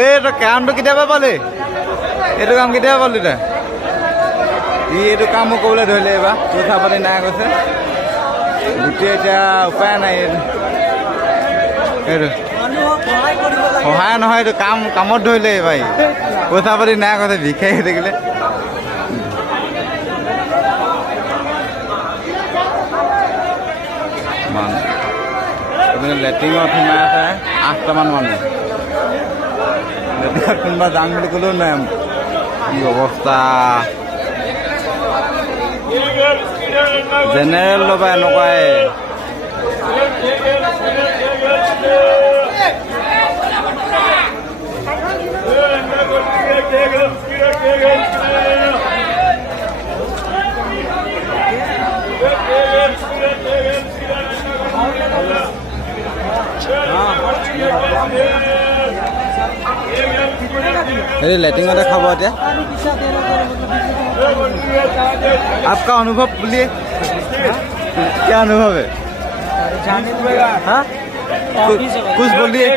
এইটো কামটো কেতিয়াবা পালি এইটো কাম কেতিয়াবা পালি তই এইটো কাম মোক ক'বলৈ ধৰিলে এইবাৰ পইচা পাতি নাই কৈছে গোটেই এতিয়া উপায় নাই এইটো সহায় নহয় এইটো কামত ধৰিলে এইবাৰ পইচা পাতি নাই কৈছে ভিক্ষাৰী হৈ থাকিলে লেট্ৰিঙত সোমাই আছে 8টামান মানুহ লেট্ৰিঙত কোনোবা যাম বুলি ক'লেও নাই কি অৱস্থা জেনেৰেল ল'বা এনেকুৱাই लेटिंग खाब आपका अनुभव बोलिए क्या अनुभव है हाँ? कुछ बोलिए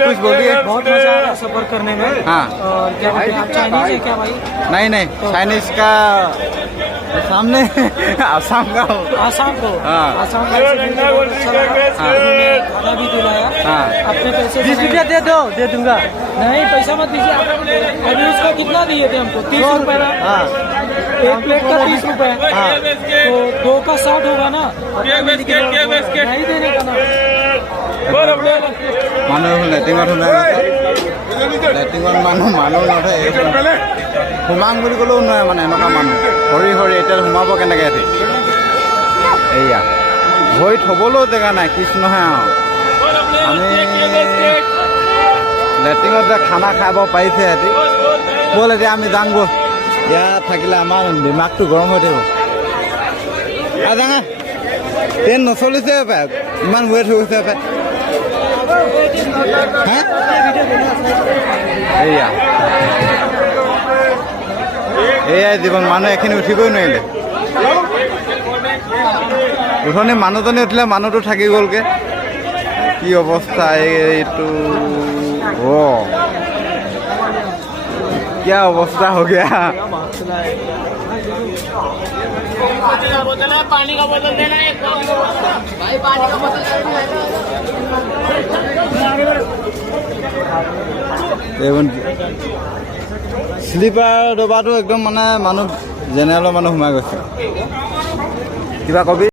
कुछ बोलिए बहुत मजा आ रहा है सफर करने में हाँ और क्या बोलते हैं आप चाइनीज है क्या भाई नहीं चाइनीज का सामने आसाम का हो आसाम को हाँ आसाम का खाना भी दिलाया हाँ अपने पैसे 20 रुपया दे दूंगा नहीं पैसा मत दीजिए अभी उसका कितना दिए थे हमको 30 रुपए ना हाँ एक प्लेट का 30 रुपए हाँ तो 2 का 60 होगा ना नहीं देने का ना মানুহ লেট্ৰিঙত সোমাই লেট্ৰিঙত মানুহ নথে সোমাম বুলি ক'লেও নোৱাৰে মানে এনেকুৱা মানুহ হৰি এতিয়া সোমাব কেনেকৈ এটি এয়া ভৰিত থ'বলৈও জেগা নাই কৃষ্ণহে আৰু আমি লেট্ৰিঙত যে খানা খাব পাৰিছে সিহঁতি ব'ল এতিয়া আমি যাম গ'ল ইয়াত থাকিলে আমাৰ দিমাগটো গৰম হৈ থাকিব জানা ট্ৰেইন নচলিছে পায় ইমান ৱেট হৈ গৈছে পায় এয়াই জীৱন মানুহ এখিনি উঠিবই নোৱাৰিলে উঠনি মানুহজনী উঠিলে মানুহটো থাকি গ'লগে কি অৱস্থা এইটো क्या अवस्था हो गया पानी का बोतल देना एक भाई पानी का बोतल স্লিপাৰ ডবাটো একদম মানে মানুহ জেনেৰেলৰ মানুহ সোমাই গৈছে কিবা কবি